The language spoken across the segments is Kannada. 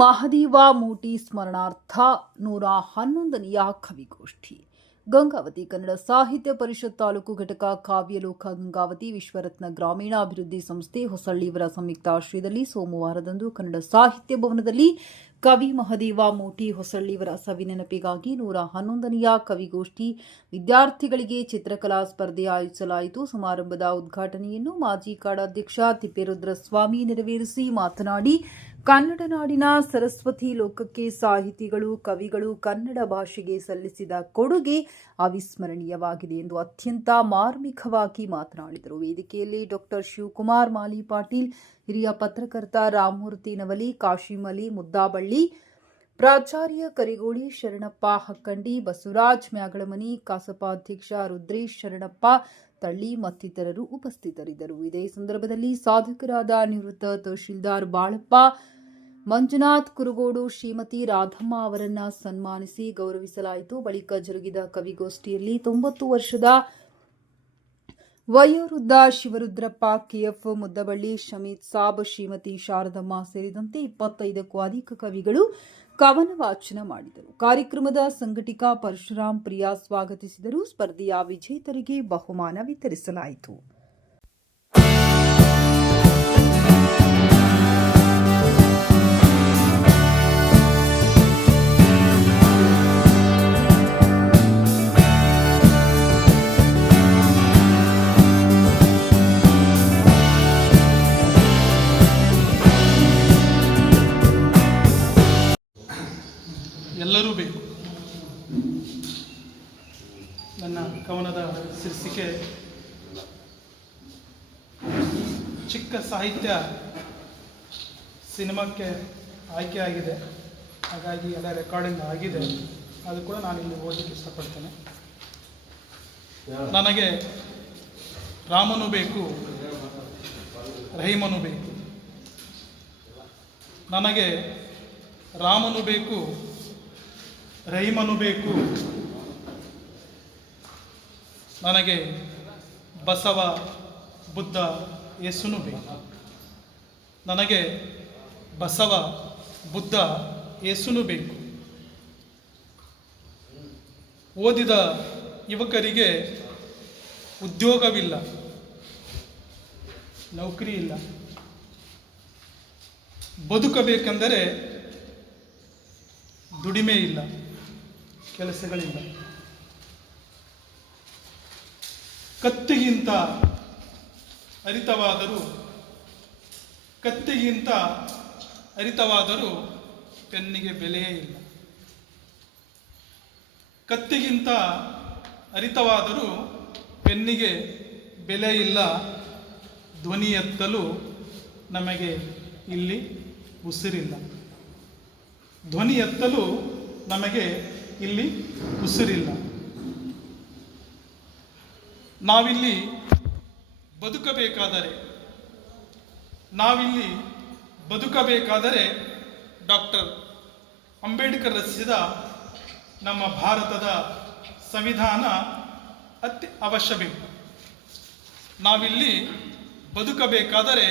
ಮಹದೇವ ಮೂಟಿ ಸ್ಮರಣಾರ್ಥ 111ನೆಯ ಕವಿಗೋಷ್ಠಿ. ಗಂಗಾವತಿ ಕನ್ನಡ ಸಾಹಿತ್ಯ ಪರಿಷತ್ ತಾಲೂಕು ಘಟಕ ಕಾವ್ಯಲೋಕ ಗಂಗಾವತಿ ವಿಶ್ವರತ್ನ ಗ್ರಾಮೀಣಾಭಿವೃದ್ಧಿ ಸಂಸ್ಥೆ ಹೊಸಳ್ಳಿಯವರ ಸಂಯುಕ್ತಾಶ್ರಯದಲ್ಲಿ ಸೋಮವಾರದಂದು ಕನ್ನಡ ಸಾಹಿತ್ಯ ಭವನದಲ್ಲಿ ಕವಿ ಮಹದೇವ ಮೂಟಿ ಹೊಸಳ್ಳಿಯವರ ಸವಿನೆನಪಿಗಾಗಿ 111ನೆಯ ಕವಿಗೋಷ್ಠಿ ವಿದ್ಯಾರ್ಥಿಗಳಿಗೆ ಚಿತ್ರಕಲಾ ಸ್ಪರ್ಧೆ ಆಯೋಜಿಸಲಾಯಿತು. ಸಮಾರಂಭದ ಉದ್ಘಾಟನೆಯನ್ನು ಮಾಜಿ ಕಾಡಾಧ್ಯಕ್ಷ ತಿಪ್ಪೇರುದ್ರಸ್ವಾಮಿ ನೆರವೇರಿಸಿ ಮಾತನಾಡಿ, ಕನ್ನಡ ನಾಡಿನ ಸರಸ್ವತಿ ಲೋಕಕ್ಕೆ ಸಾಹಿತಿಗಳು, ಕವಿಗಳು ಕನ್ನಡ ಭಾಷೆಗೆ ಸಲ್ಲಿಸಿದ ಕೊಡುಗೆ ಅವಿಸ್ಮರಣೀಯವಾಗಿದೆ ಎಂದು ಅತ್ಯಂತ ಮಾರ್ಮಿಕವಾಗಿ ಮಾತನಾಡಿದರು. ವೇದಿಕೆಯಲ್ಲಿ ಡಾಕ್ಟರ್ ಶಿವಕುಮಾರ್ ಮಾಲಿ ಪಾಟೀಲ್, ಹಿರಿಯ ಪತ್ರಕರ್ತ ರಾಮಮೂರ್ತಿ ನವಲಿ, ಕಾಶಿಂ ಅಲಿ ಮುದ್ದಾಬಳ್ಳಿ, ಪ್ರಾಚಾರ್ಯ ಕರಿಗೋಳಿ ಶರಣಪ್ಪ ಹಕ್ಕಂಡಿ, ಬಸವರಾಜ್ ಮ್ಯಾಗಳಮನಿ, ಕಸಾಪಾಧ್ಯಕ್ಷ ರುದ್ರೇಶ್ ಶರಣಪ್ಪ ತಳ್ಳಿ ಮತ್ತಿತರರು ಉಪಸ್ಥಿತರಿದ್ದರು. ಇದೇ ಸಂದರ್ಭದಲ್ಲಿ ಸಾಧಕರಾದ ನಿವೃತ್ತ ತಹಶೀಲ್ದಾರ್ ಬಾಳಪ್ಪ, ಮಂಜುನಾಥ್ ಕುರುಗೋಡು, ಶ್ರೀಮತಿ ರಾಧಮ್ಮ ಅವರನ್ನು ಸನ್ಮಾನಿಸಿ ಗೌರವಿಸಲಾಯಿತು. ಬಳಿಕ ಜರುಗಿದ ಕವಿಗೋಷ್ಠಿಯಲ್ಲಿ 90 ವರ್ಷದ ವಯೋವೃದ್ಧ ಶಿವರುದ್ರಪ್ಪ, ಕೆಎಫ್ ಮುದ್ದಬಳ್ಳಿ, ಶಮೀದ್ ಸಾಬ್, ಶ್ರೀಮತಿ ಶಾರದಮ್ಮ ಸೇರಿದಂತೆ 25ಕ್ಕೂ ಅಧಿಕ ಕವಿಗಳು ಕವನ ವಾಚನ ಮಾಡಿದರು. ಕಾರ್ಯಕ್ರಮದ ಸಂಘಟಕ ಪರಶುರಾಮ್ ಪ್ರಿಯಾ ಸ್ವಾಗತಿಸಿದರು. ಸ್ಪರ್ಧೆಯ ವಿಜೇತರಿಗೆ ಬಹುಮಾನ ವಿತರಿಸಲಾಯಿತು. ಎಲ್ಲರೂ ಬೇಕು. ನನ್ನ ಕವನದ ಶೀರ್ಷಿಕೆ ಚಿಕ್ಕ ಸಾಹಿತ್ಯ ಸಿನಿಮಾಕ್ಕೆ ಆಯ್ಕೆಯಾಗಿದೆ. ಹಾಗಾಗಿ ಎಲ್ಲ ರೆಕಾರ್ಡಿಂಗ್ ಆಗಿದೆ. ಅದು ಕೂಡ ನಾನು ಇಲ್ಲಿ ಓದಲಿಕ್ಕೆ ಇಷ್ಟಪಡ್ತೇನೆ. ನನಗೆ ರಾಮನು ಬೇಕು, ರಹೀಮನು ಬೇಕು. ನನಗೆ ರಾಮನು ಬೇಕು, ರಹೀಮನು ಬೇಕು. ನನಗೆ ಬಸವ, ಬುದ್ಧ, ಯೇಸುನು ಬೇಕು. ನನಗೆ ಬಸವ, ಬುದ್ಧ, ಯೇಸುನು ಬೇಕು. ಓದಿದ ಯುವಕರಿಗೆ ಉದ್ಯೋಗವಿಲ್ಲ, ನೌಕರಿ ಇಲ್ಲ. ಬದುಕಬೇಕೆಂದರೆ ದುಡಿಮೆ ಇಲ್ಲ, ಕೆಲಸಗಳಿಲ್ಲ. ಕತ್ತಿಗಿಂತ ಅರಿತವಾದರೂ ಪೆನ್ನಿಗೆ ಬೆಲೆಯೇ ಇಲ್ಲ. ಕತ್ತಿಗಿಂತ ಅರಿತವಾದರೂ ಪೆನ್ನಿಗೆ ಬೆಲೆ ಇಲ್ಲ. ಧ್ವನಿ ಎತ್ತಲು ನಮಗೆ ಇಲ್ಲಿ ಉಸಿರಿಲ್ಲ. ಧ್ವನಿ ಎತ್ತಲು ನಮಗೆ ಇಲ್ಲಿ ಉಸಿರಿಲ್ಲ. ನಾವಿಲ್ಲಿ ಬದುಕಬೇಕಾದರೆ ಡಾಕ್ಟರ್ ಅಂಬೇಡ್ಕರ್ ರಚಿಸಿದ ನಮ್ಮ ಭಾರತದ ಸಂವಿಧಾನ ಅತಿ ಅವಶ್ಯ ಬೇಕು. ನಾವಿಲ್ಲಿ ಬದುಕಬೇಕಾದರೆ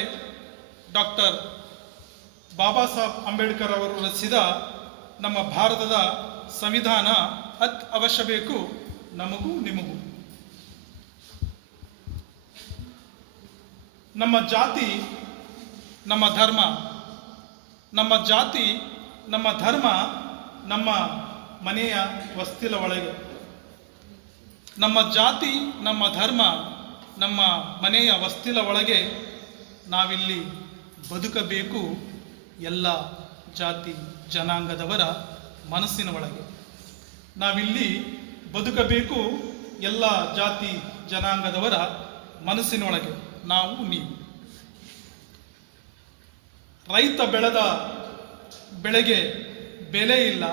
ಡಾಕ್ಟರ್ ಬಾಬಾ ಸಾಹೇಬ್ ಅಂಬೇಡ್ಕರ್ ಅವರು ರಚಿಸಿದ ನಮ್ಮ ಭಾರತದ ಸಂವಿಧಾನ ಅತಿ ಅವಶ್ಯ ಬೇಕು, ನಮಗೂ ನಿಮಗೂ. ನಮ್ಮ ಜಾತಿ ನಮ್ಮ ಧರ್ಮ, ನಮ್ಮ ಜಾತಿ ನಮ್ಮ ಧರ್ಮ ನಮ್ಮ ಮನೆಯ ವಸ್ತಿಲ ಒಳಗೆ. ನಮ್ಮ ಜಾತಿ ನಮ್ಮ ಧರ್ಮ ನಮ್ಮ ಮನೆಯ ವಸ್ತಿಲ ಒಳಗೆ ನಾವಿಲ್ಲಿ ಬದುಕಬೇಕು. ಎಲ್ಲ ಜಾತಿ ಜನಾಂಗದವರ ಮನಸ್ಸಿನ ಒಳಗೆ ನಾವಿಲ್ಲಿ ಬದುಕಬೇಕು. ಎಲ್ಲ ಜಾತಿ ಜನಾಂಗದವರ ಮನಸ್ಸಿನೊಳಗೆ ನಾವು ನೀವು. ರೈತ ಬೆಳೆದ ಬೆಳೆಗೆ ಬೆಲೆ ಇಲ್ಲ,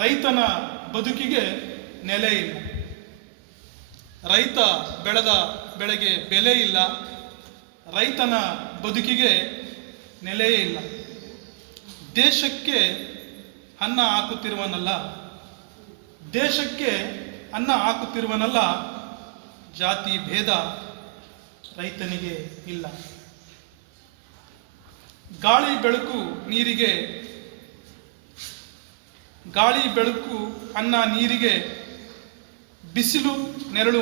ರೈತನ ಬದುಕಿಗೆ ನೆಲೆ ಇಲ್ಲ. ರೈತ ಬೆಳೆದ ಬೆಳೆಗೆ ಬೆಲೆ ಇಲ್ಲ, ರೈತನ ಬದುಕಿಗೆ ನೆಲೆಯೇ ಇಲ್ಲ. ದೇಶಕ್ಕೆ ಅನ್ನ ಹಾಕುತ್ತಿರುವನಲ್ಲ, ಜಾತಿ ಭೇದ ರೈತನಿಗೆ ಇಲ್ಲ. ಗಾಳಿ ಬೆಳಕು ಅನ್ನ ನೀರಿಗೆ, ಬಿಸಿಲು ನೆರಳು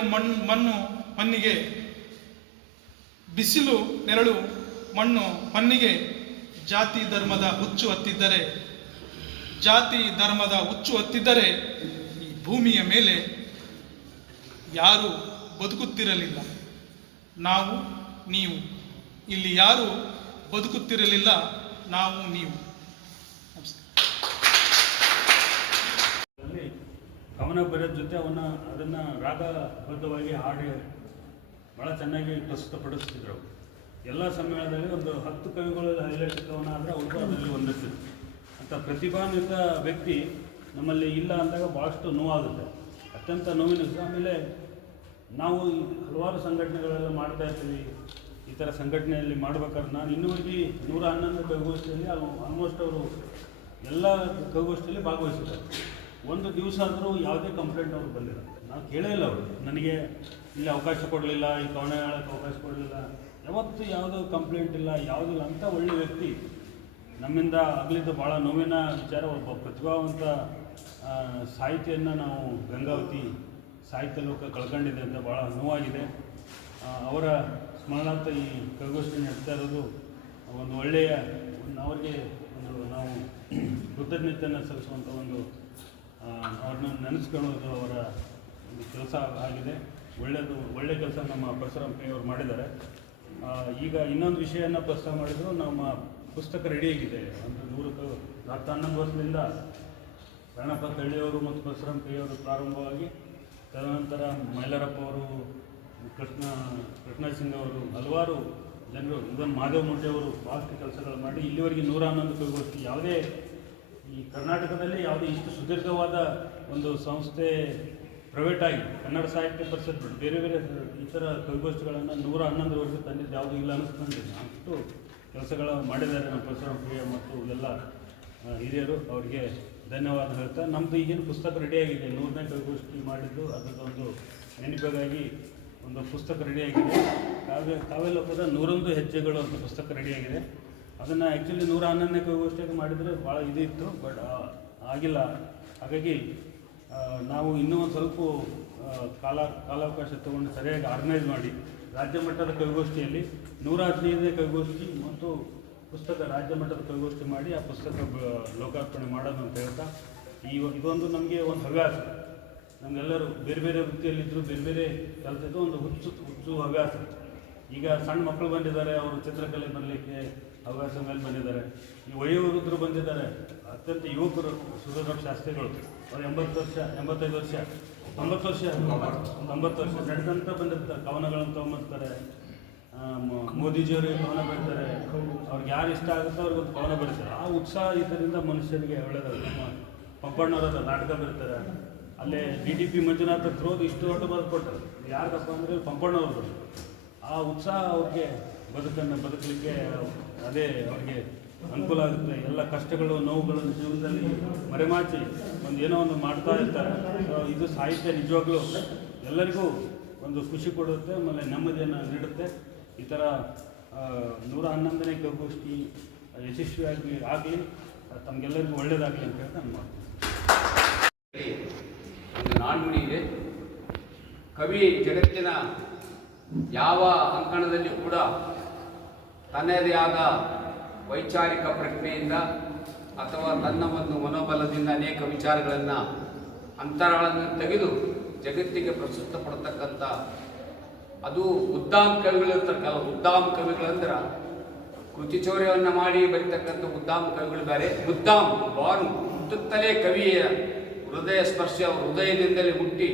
ಮಣ್ಣಿಗೆ, ಬಿಸಿಲು ನೆರಳು ಮಣ್ಣು ಮಣ್ಣಿಗೆ ಜಾತಿ ಧರ್ಮದ ಹುಚ್ಚು ಹತ್ತಿದ್ದರೆ ಈ ಭೂಮಿಯ ಮೇಲೆ ಯಾರು ಬದುಕುತ್ತಿರಲಿಲ್ಲ. ನಾವು ನೀವು ಇಲ್ಲಿ ಯಾರು ಬದುಕುತ್ತಿರಲಿಲ್ಲ, ನಾವು ನೀವು. ಕವನ ಬರೆಯೋದ್ರ ಜೊತೆ ಅದನ್ನು ರಾಗಬದ್ಧವಾಗಿ ಹಾಡಿ ಭಾಳ ಚೆನ್ನಾಗಿ ಪ್ರಸ್ತುತಪಡಿಸ್ತಿದ್ರು. ಎಲ್ಲ ಸಮ್ಮೇಳನದಲ್ಲಿ ಒಂದು 10 ಕವಿಗಳಲ್ಲಿ ಹೈಲೈಟ್ ಕವನ ಆದರೆ ಅವ್ರಿಗೂ ಅದರಲ್ಲಿ ಒಂದಿತ್ತು. ಅಂತ ಪ್ರತಿಭಾನ್ವಿತ ವ್ಯಕ್ತಿ ನಮ್ಮಲ್ಲಿ ಇಲ್ಲ ಅಂದಾಗ ಭಾಳಷ್ಟು ನೋವಾಗುತ್ತೆ, ಅತ್ಯಂತ ನೋವಿನ. ಆಮೇಲೆ ನಾವು ಹಲವಾರು ಸಂಘಟನೆಗಳೆಲ್ಲ ಮಾಡ್ತಾ ಇರ್ತೀವಿ. ಈ ಥರ ಸಂಘಟನೆಯಲ್ಲಿ ಮಾಡ್ಬೇಕಾದ್ರೆ ನಾನು ಇನ್ನೂವರೆಗೆ 111 ಕವಿಗೋಷ್ಠಿಯಲ್ಲಿ ಆಲ್ಮೋಸ್ಟ್ ಅವರು ಎಲ್ಲ ಕವಿಗೋಷ್ಠಿಯಲ್ಲಿ ಭಾಗವಹಿಸಿದ್ದಾರೆ. ಒಂದು ದಿವಸ ಆದರೂ ಯಾವುದೇ ಕಂಪ್ಲೇಂಟ್ ಅವ್ರು ಬಂದಿಲ್ಲ. ನಾವು ಕೇಳೇ ಇಲ್ಲ ಅವರು, ನನಗೆ ಇಲ್ಲಿ ಅವಕಾಶ ಕೊಡಲಿಲ್ಲ, ಈ ಕವನ ಹೇಳೋಕ್ಕೆ ಅವಕಾಶ ಕೊಡಲಿಲ್ಲ, ಯಾವತ್ತೂ ಯಾವುದೋ ಕಂಪ್ಲೇಂಟ್ ಇಲ್ಲ, ಯಾವುದಿಲ್ಲ. ಅಂತ ಒಳ್ಳೆ ವ್ಯಕ್ತಿ ನಮ್ಮಿಂದ ಆಗಲಿದ್ದು ಭಾಳ ನೋವಿನ ವಿಚಾರ. ಒಬ್ಬ ಪ್ರತಿಭಾವಂತ ಸಾಹಿತಿಯನ್ನು ನಾವು ಗಂಗಾವತಿ ಸಾಹಿತ್ಯ ಲೋಕ ಕಳ್ಕೊಂಡಿದೆ ಅಂತ ಭಾಳ ನೋವಾಗಿದೆ. ಅವರ ಸ್ಮರಣಾರ್ಥ ಈ ಕವಿಗೋಷ್ಠಿ ನಡೆಸ್ತಾ ಇರೋದು ಒಂದು ಒಳ್ಳೆಯ ಅವ್ರಿಗೆ ನಾವು ಕೃತಜ್ಞತೆಯನ್ನು ಸಲ್ಲಿಸುವಂಥ ಅವ್ರನ್ನ ನೆನೆಸ್ಕೊಳ್ಳೋದು ಅವರ ಒಂದು ಕೆಲಸ ಆಗಿದೆ. ಒಳ್ಳೆಯ ಕೆಲಸ ನಮ್ಮ ಪರಶುರಾಮ್ ಪೈ ಅವರು ಮಾಡಿದ್ದಾರೆ. ಈಗ ಇನ್ನೊಂದು ವಿಷಯನ ಪ್ರಸ್ತಾವ ಮಾಡಿದ್ರು. ನಮ್ಮ ಪುಸ್ತಕ ರೆಡಿಯಾಗಿದೆ. ಅಂದರೆ 11 ವರ್ಷದಿಂದ ಶರಣಪ್ಪ ತಳ್ಳಿಯವರು ಮತ್ತು ಪರಶುರಾಮ್ ಪೈ ಅವರು ಪ್ರಾರಂಭವಾಗಿ, ತದನಂತರ ಮೈಲಾರಪ್ಪ ಅವರು, ಕೃಷ್ಣ ಸಿಂಗ್ ಅವರು, ಹಲವಾರು ಜನರು, ಇವನ್ ಮಾಧವ ಮೂಟೆ ಅವರು ಭಾಳಷ್ಟು ಕೆಲಸಗಳು ಮಾಡಿ ಇಲ್ಲಿವರೆಗೆ 111 ಕವಿಗೋಷ್ಠಿ. ಯಾವುದೇ ಈ ಕರ್ನಾಟಕದಲ್ಲಿ ಯಾವುದೇ ಇಷ್ಟು ಸುದೀರ್ಘವಾದ ಒಂದು ಸಂಸ್ಥೆ ಪ್ರೈವೇಟಾಗಿ ಕನ್ನಡ ಸಾಹಿತ್ಯ ಪರಿಷತ್ ಬೇರೆ ಈ ಥರ ಕವಿಗೋಷ್ಠಿಗಳನ್ನು 111ವರೆಗೂ ತಂದಿದ್ದು ಯಾವುದೂ ಇಲ್ಲ ಅನ್ನಿಸ್ಕೊಂಡಿದೆ. ಅಷ್ಟು ಕೆಲಸಗಳು ಮಾಡಿದ್ದಾರೆ ನಮ್ಮ ಪರಶುರಾಮ್ ಪ್ರಿಯ ಮತ್ತು ಎಲ್ಲ ಹಿರಿಯರು. ಅವರಿಗೆ ಧನ್ಯವಾದ ಹೇಳ್ತಾ, ನಮ್ಮದು ಈಗೇನು ಪುಸ್ತಕ ರೆಡಿಯಾಗಿದೆ. 100ನೇ ಕವಿಗೋಷ್ಠಿ ಮಾಡಿದ್ದು ಅದರದ್ದೊಂದು ನೆನಪಿಗಾಗಿ ಒಂದು ಪುಸ್ತಕ ರೆಡಿಯಾಗಿದೆ. ಕಾವ್ಯ ಲೋಕದ 101 ಹೆಜ್ಜೆಗಳು ಅಂತ ಪುಸ್ತಕ ರೆಡಿಯಾಗಿದೆ. ಅದನ್ನು ಆ್ಯಕ್ಚುಲಿ 111ನೇ ಕವಿಗೋಷ್ಠಿಯಾಗಿ ಮಾಡಿದರೆ ಭಾಳ ಇತ್ತು, ಬಟ್ ಆಗಿಲ್ಲ. ಹಾಗಾಗಿ ನಾವು ಇನ್ನೂ ಒಂದು ಸ್ವಲ್ಪ ಕಾಲಾವಕಾಶ ತಗೊಂಡು ಸರಿಯಾಗಿ ಆರ್ಗನೈಸ್ ಮಾಡಿ ರಾಜ್ಯ ಮಟ್ಟದ ಕವಿಗೋಷ್ಠಿಯಲ್ಲಿ 115ನೇ ಕವಿಗೋಷ್ಠಿ ಮತ್ತು ಪುಸ್ತಕ ರಾಜ್ಯ ಮಟ್ಟದ ಕವಿಗೋಷ್ಠಿ ಮಾಡಿ ಆ ಪುಸ್ತಕ ಲೋಕಾರ್ಪಣೆ ಮಾಡೋದು ಅಂತ ಹೇಳ್ತಾ, ಇದೊಂದು ನಮಗೆ ಒಂದು ಹವ್ಯಾಸ. ನಮಗೆಲ್ಲರೂ ಬೇರೆ ಬೇರೆ ವೃತ್ತಿಯಲ್ಲಿದ್ದರು, ಬೇರೆ ಬೇರೆ ಕೆಲಸದ್ದು ಒಂದು ಹುಚ್ಚು ಹವ್ಯಾಸ. ಈಗ ಸಣ್ಣ ಮಕ್ಕಳು ಬಂದಿದ್ದಾರೆ, ಅವರು ಚಿತ್ರಕಲೆ ಬರಲಿಕ್ಕೆ ಹವ್ಯಾಸ ಮೇಲೆ ಬಂದಿದ್ದಾರೆ. ಈ ವಯೋವೃದ್ಧರು ಬಂದಿದ್ದಾರೆ, ಅತ್ಯಂತ ಯುವಕರು, ಸುಧಾಕರ್ ಶಾಸ್ತ್ರಿಗಳು, ಅವರು 85 ವರ್ಷ 90 ವರ್ಷ ನಡೆದಂತ ಬಂದಿರ್ತಾರೆ. ಕವನಗಳನ್ನು ತೊಗೊಂಬರ್ತಾರೆ. ಮೋದಿಜಿಯವರಿಗೆ ಕವನ ಬರೀತಾರೆ. ಅವ್ರಿಗೆ ಯಾರು ಇಷ್ಟ ಆಗುತ್ತೋ ಅವ್ರಿಗೊಂದು ಕವನ ಬರೀತಾರೆ. ಆ ಉತ್ಸಾಹ ಇದರಿಂದ ಮನುಷ್ಯನಿಗೆ ಒಳ್ಳೆಯದು. ನಮ್ಮ ಪಂಪಣ್ಣವರ ನಾಟಕ ಬರೀತಾರೆ. ಅಲ್ಲೇ DDP ಮಂಜುನಾಥ ಹತ್ರೋದು ಇಷ್ಟು ದೊಡ್ಡ ಬರೆದು ಕೊಟ್ಟರು. ಯಾರ್ದಪ್ಪ ಅಂದರೆ ಪಂಪಣ್ಣವ್ರದ್ದು. ಆ ಉತ್ಸಾಹ ಅವ್ರಿಗೆ ಬದುಕಲಿಕ್ಕೆ ಅದೇ ಅವ್ರಿಗೆ ಅನುಕೂಲ ಆಗುತ್ತೆ. ಎಲ್ಲ ಕಷ್ಟಗಳು ನೋವುಗಳನ್ನು ಜೀವನದಲ್ಲಿ ಮರೆಮಾಚಿ ಏನೋ ಒಂದು ಮಾಡ್ತಾ ಇರ್ತಾರೆ. ಇದು ಸಾಹಿತ್ಯ ನಿಜವಾಗ್ಲೂ ಎಲ್ಲರಿಗೂ ಒಂದು ಖುಷಿ ಕೊಡುತ್ತೆ, ಆಮೇಲೆ ನೆಮ್ಮದಿಯನ್ನು ನೀಡುತ್ತೆ. ಈ ಥರ 111ನೇ ಕವಿಗೋಷ್ಠಿ ಯಶಸ್ವಿಯಾಗಿ ಆಗಲಿ, ತಮಗೆಲ್ಲರಿಗೂ ಒಳ್ಳೆಯದಾಗಲಿ ಅಂತ ಹೇಳಿ ನಾನು ಮಾಡ್ತೀನಿ. ಒಂದು ನಾಣ್ಣುಡಿ ಇದೆ. ಕವಿ ಜಗತ್ತಿನ ಯಾವ ಅಂಕಣದಲ್ಲಿ ಕೂಡ ತನ್ನದೇ ಆದ ವೈಚಾರಿಕ ಪ್ರಜ್ಞೆಯಿಂದ ಅಥವಾ ತನ್ನ ಒಂದು ಮನೋಬಲದಿಂದ ಅನೇಕ ವಿಚಾರಗಳನ್ನು ಅಂತರಗಳನ್ನು ತೆಗೆದು ಜಗತ್ತಿಗೆ ಪ್ರಸ್ತುತಪಡ್ತಕ್ಕಂಥ ಅದು ಉದ್ದಾಮ ಕವಿಗಳಿರ್ತಾರಲ್ಲ. ಉದ್ದಾಮ ಕವಿಗಳಂದ್ರೆ ಕೃತಿಚೌರ್ಯವನ್ನು ಮಾಡಿ ಬರೀತಕ್ಕಂಥ ಉದ್ದಾಮ ಕವಿಗಳು ಬೇರೆ. ಉದ್ದಾಮ ಬಾನು ಮುಟ್ಟುತ್ತಲೇ ಕವಿಯ ಹೃದಯ ಸ್ಪರ್ಶ, ಹೃದಯದಿಂದಲೇ ಮುಟ್ಟಿ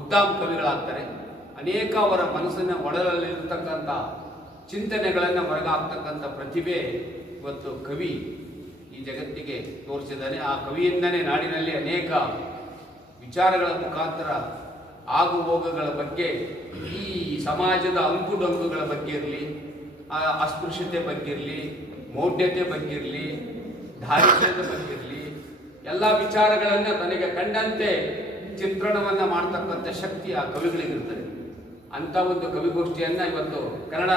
ಉದ್ದಾಮ ಕವಿಗಳಾಗ್ತಾರೆ. ಅನೇಕ ಅವರ ಮನಸ್ಸಿನ ಒಡಲಲ್ಲಿರ್ತಕ್ಕಂಥ ಚಿಂತನೆಗಳನ್ನು ಹೊರಗಾಗ್ತಕ್ಕಂಥ ಪ್ರತಿಭೆ ಇವತ್ತು ಕವಿ ಈ ಜಗತ್ತಿಗೆ ತೋರಿಸಿದ್ದಾನೆ. ಆ ಕವಿಯಿಂದನೇ ನಾಡಿನಲ್ಲಿ ಅನೇಕ ವಿಚಾರಗಳ ಮುಖಾಂತರ ಆಗು ಹೋಗುಗಳ ಬಗ್ಗೆ, ಈ ಸಮಾಜದ ಅಂಕುಡೊಂಕುಗಳ ಬಗ್ಗೆ ಇರಲಿ, ಅಸ್ಪೃಶ್ಯತೆ ಬಗ್ಗೆ ಇರಲಿ, ಮೌಢ್ಯತೆ ಬಗ್ಗೆ ಇರಲಿ, ದಾರಿದ್ರ್ಯತೆ ಬಗ್ಗೆ ಇರಲಿ, ಎಲ್ಲ ವಿಚಾರಗಳನ್ನು ತನಗೆ ಕಂಡಂತೆ ಚಿತ್ರಣವನ್ನು ಮಾಡ್ತಕ್ಕಂಥ ಶಕ್ತಿ ಆ ಕವಿಗಳಿಗಿರ್ತದೆ. ಅಂಥ ಒಂದು ಕವಿಗೋಷ್ಠಿಯನ್ನು ಇವತ್ತು ಕನ್ನಡ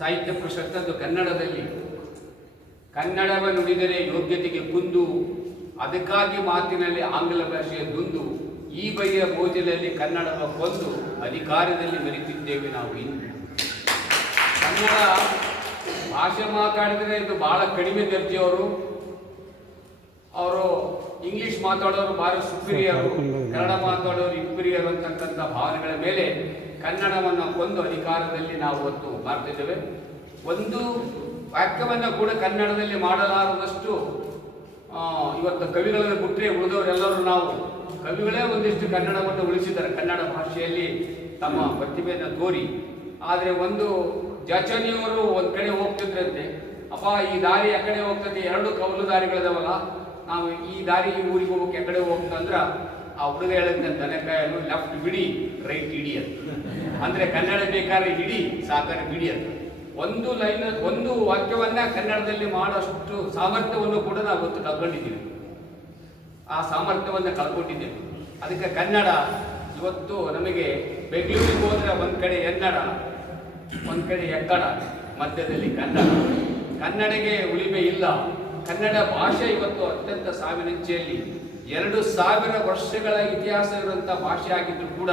ಸಾಹಿತ್ಯ ಪರಿಷತ್ತದ್ದು ಕನ್ನಡದಲ್ಲಿ ಕನ್ನಡವ ನುಡಿದರೆ ಯೋಗ್ಯತೆಗೆ ಕುಂದು, ಅದಕ್ಕಾಗಿ ಮಾತಿನಲ್ಲಿ ಆಂಗ್ಲ ಭಾಷೆಯ ದುಂದು, ಈ ಬಗೆಯ ಭೋಜನಲ್ಲಿ ಕನ್ನಡವ ಕೊಂದು ಅಧಿಕಾರದಲ್ಲಿ ಮೆರೆತಿದ್ದೇವೆ ನಾವು ಇಂದು. ಕನ್ನಡ ಭಾಷೆ ಮಾತಾಡಿದರೆ ಇದು ಬಹಳ ಕಡಿಮೆ ದರ್ಜೆಯವರು, ಅವರು ಇಂಗ್ಲಿಷ್ ಮಾತಾಡೋರು ಭಾಳ ಸುಪೀರಿಯರು, ಕನ್ನಡ ಮಾತಾಡೋರು ಇನ್ಫೀರಿಯರ್ ಅಂತಕ್ಕಂಥ ಭಾವನೆಗಳ ಮೇಲೆ ಕನ್ನಡವನ್ನು ಕೊಂದು ಅಧಿಕಾರದಲ್ಲಿ ನಾವು ಹೊತ್ತು ಮಾಡ್ತಿದ್ದೇವೆ. ಒಂದು ವಾಕ್ಯವನ್ನು ಕೂಡ ಕನ್ನಡದಲ್ಲಿ ಮಾಡಲಾರದಷ್ಟು ಇವತ್ತು ಕವಿಗಳನ್ನು ಬಿಟ್ಟರೆ ಉಳಿದವರೆಲ್ಲರೂ ನಾವು ಕವಿಗಳೇ ಒಂದಿಷ್ಟು ಕನ್ನಡವನ್ನು ಉಳಿಸಿದ್ದಾರೆ, ಕನ್ನಡ ಭಾಷೆಯಲ್ಲಿ ತಮ್ಮ ಪ್ರತಿಭೆಯನ್ನು ತೋರಿ. ಆದರೆ ಒಂದು ಜಚನಿಯವರು ಒಂದು ಕಡೆ ಹೋಗ್ತಿದ್ರಂತೆ, ಅಪ್ಪ ಈ ದಾರಿ ಆ ಕಡೆ ಹೋಗ್ತದೆ, ಎರಡು ಕವಲು ದಾರಿಗಳಿದಾವಲ್ಲ, ನಾವು ಈ ದಾರಿ ಈ ಊರಿಗೆ ಹೋಗಕ್ಕೆ ಆ ಕಡೆ ಹೋಗ್ತಂದ್ರ ಆ ಹುಡುಗ ಹೇಳಿದ ದನಕಾಯನ್ನು ಲೆಫ್ಟ್ ಬಿಡಿ ರೈಟ್ ಹಿಡಿ ಅಂತ. ಅಂದ್ರೆ ಕನ್ನಡ ಬೇಕಾದ್ರೆ ಹಿಡಿ, ಸಾಕಾರ ಬಿಡಿ ಅಂತ. ಒಂದು ಲೈನ್ ಒಂದು ವಾಕ್ಯವನ್ನ ಕನ್ನಡದಲ್ಲಿ ಮಾಡೋಷ್ಟು ಸಾಮರ್ಥ್ಯವನ್ನು ಕೂಡ ನಾವು ಇವತ್ತು ಕಳ್ಕೊಂಡಿದ್ದೀವಿ, ಆ ಸಾಮರ್ಥ್ಯವನ್ನು ಕಳ್ಕೊಂಡಿದ್ದೇವೆ. ಅದಕ್ಕೆ ಕನ್ನಡ ಇವತ್ತು ನಮಗೆ ಬೆಂಗಳೂರಿಗೆ ಹೋದ್ರೆ ಒಂದ್ ಕಡೆ ಎನ್ನಡ, ಒಂದ್ ಕಡೆ ಎಕ್ಕಡ, ಮಧ್ಯದಲ್ಲಿ ಕನ್ನಡ. ಕನ್ನಡಗೆ ಉಳಿಮೆ ಇಲ್ಲ. ಕನ್ನಡ ಭಾಷೆ ಇವತ್ತು ಅತ್ಯಂತ ಸಾವಿನಂಚಿಯಲ್ಲಿ 2000 ವರ್ಷಗಳ ಇತಿಹಾಸ ಇರುವಂತಹ ಭಾಷೆ ಆಗಿದ್ರು ಕೂಡ,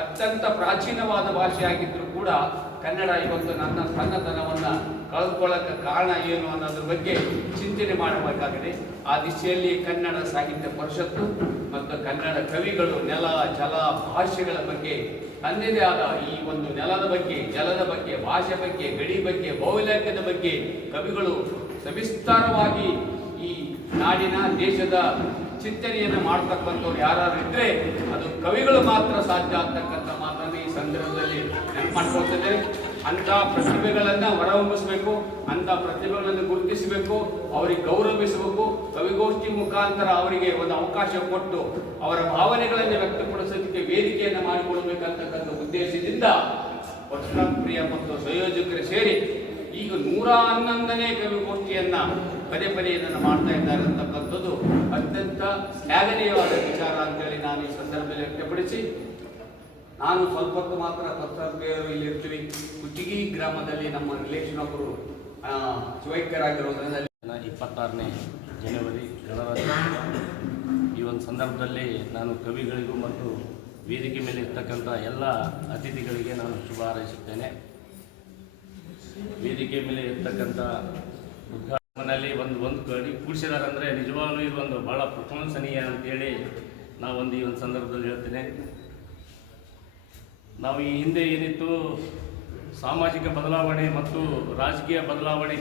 ಅತ್ಯಂತ ಪ್ರಾಚೀನವಾದ ಭಾಷೆ ಆಗಿದ್ರು ಕೂಡ ಕನ್ನಡ ಇವತ್ತು ತನ್ನತನವನ್ನು ಕಳೆದುಕೊಳ್ಳಕ್ಕೆ ಕಾರಣ ಏನು ಅನ್ನೋದ್ರ ಬಗ್ಗೆ ಚಿಂತನೆ ಮಾಡಬೇಕಾಗಿದೆ. ಆ ದಿಶೆಯಲ್ಲಿ ಕನ್ನಡ ಸಾಹಿತ್ಯ ಪರಿಷತ್ತು ಮತ್ತು ಕನ್ನಡ ಕವಿಗಳು ನೆಲ ಜಲ ಭಾಷೆಗಳ ಬಗ್ಗೆ ತನ್ನದೇ ಆದ ಈ ಒಂದು ನೆಲದ ಬಗ್ಗೆ, ಜಲದ ಬಗ್ಗೆ, ಭಾಷೆ ಬಗ್ಗೆ, ಗಡಿ ಬಗ್ಗೆ, ಭೌಗೋಳಿಕದ ಬಗ್ಗೆ ಕವಿಗಳು ಸವಿಸ್ತಾರವಾಗಿ ಈ ನಾಡಿನ ದೇಶದ ಚಿಂತನೆಯನ್ನು ಮಾಡ್ತಕ್ಕಂಥವ್ರು ಯಾರು ಇದ್ರೆ ಅದು ಕವಿಗಳು ಮಾತ್ರ ಸಾಧ್ಯ ಆಗ್ತಕ್ಕಂಥ ಮಾತನ್ನು ಈ ಸಂದರ್ಭದಲ್ಲಿ ನೆನಪು ಮಾಡ್ಕೊಳ್ತದೆ. ಅಂಥ ಪ್ರತಿಭೆಗಳನ್ನು ಹೊರಹೊಮ್ಮಿಸಬೇಕು, ಅಂಥ ಪ್ರತಿಭೆಗಳನ್ನು ಗುರುತಿಸಬೇಕು, ಅವರಿಗೆ ಗೌರವಿಸಬೇಕು. ಕವಿಗೋಷ್ಠಿ ಮುಖಾಂತರ ಅವರಿಗೆ ಒಂದು ಅವಕಾಶ ಕೊಟ್ಟು ಅವರ ಭಾವನೆಗಳನ್ನು ವ್ಯಕ್ತಪಡಿಸೋದಕ್ಕೆ ವೇದಿಕೆಯನ್ನು ಮಾಡಿಕೊಡಬೇಕಂತಕ್ಕಂಥ ಉದ್ದೇಶದಿಂದ ಪರಶುರಾಮ್ ಪ್ರಿಯ ಮತ್ತು ಸಂಯೋಜಕರು ಸೇರಿ ಈಗ 111ನೇ ಕವಿಗೋಷ್ಠಿಯನ್ನ ಪದೇ ಪದೇ ಇದನ್ನು ಮಾಡ್ತಾ ಇದ್ದಾರೆ ಅಂತಕ್ಕಂಥದ್ದು ಅತ್ಯಂತ ಶ್ಲಾಘನೀಯವಾದ ವಿಚಾರ ಅಂತೇಳಿ ನಾನು ಈ ಸಂದರ್ಭದಲ್ಲಿ ವ್ಯಕ್ತಪಡಿಸಿ, ನಾನು ಸ್ವಲ್ಪ ಹೊತ್ತು ಮಾತ್ರ ಪತ್ರಕರ್ತರು ಇಲ್ಲಿ ಇರ್ತೀವಿ. ಕುಚ್ಚಿಗಿ ಗ್ರಾಮದಲ್ಲಿ ನಮ್ಮ ರಿಲೇಷನ್ ಒಬ್ಬರು ಶಿವೈಕ್ಯರಾಗಿರೋದ್ರಿಂದ 26ನೇ ಜನವರಿ ಗಣರಾಜ್ಯೋತ್ಸವ ಈ ಒಂದು ಸಂದರ್ಭದಲ್ಲಿ ನಾನು ಕವಿಗಳಿಗೂ ಮತ್ತು ವೇದಿಕೆ ಮೇಲೆ ಇರ್ತಕ್ಕಂಥ ಎಲ್ಲ ಅತಿಥಿಗಳಿಗೆ ನಾನು ಶುಭ ಹಾರೈಸುತ್ತೇನೆ. ವೇದಿಕೆ ಮೇಲೆ ಇರ್ತಕ್ಕಂಥ ಉದ್ಘಾಟನೆಯಲ್ಲಿ ಒಂದು ಕಡಿ ಕೂಡಿಸಿದಾರಂದರೆ ನಿಜವಾಗ್ಲೂ ಇದು ಒಂದು ಭಾಳ ಪ್ರಶಂಸನೀಯ ಅಂತೇಳಿ ನಾವೊಂದು ಈ ಒಂದು ಸಂದರ್ಭದಲ್ಲಿ ಹೇಳ್ತೇನೆ. ನಾವು ಈ ಹಿಂದೆ ಏನಿತ್ತು ಸಾಮಾಜಿಕ ಬದಲಾವಣೆ ಮತ್ತು ರಾಜಕೀಯ ಬದಲಾವಣೆ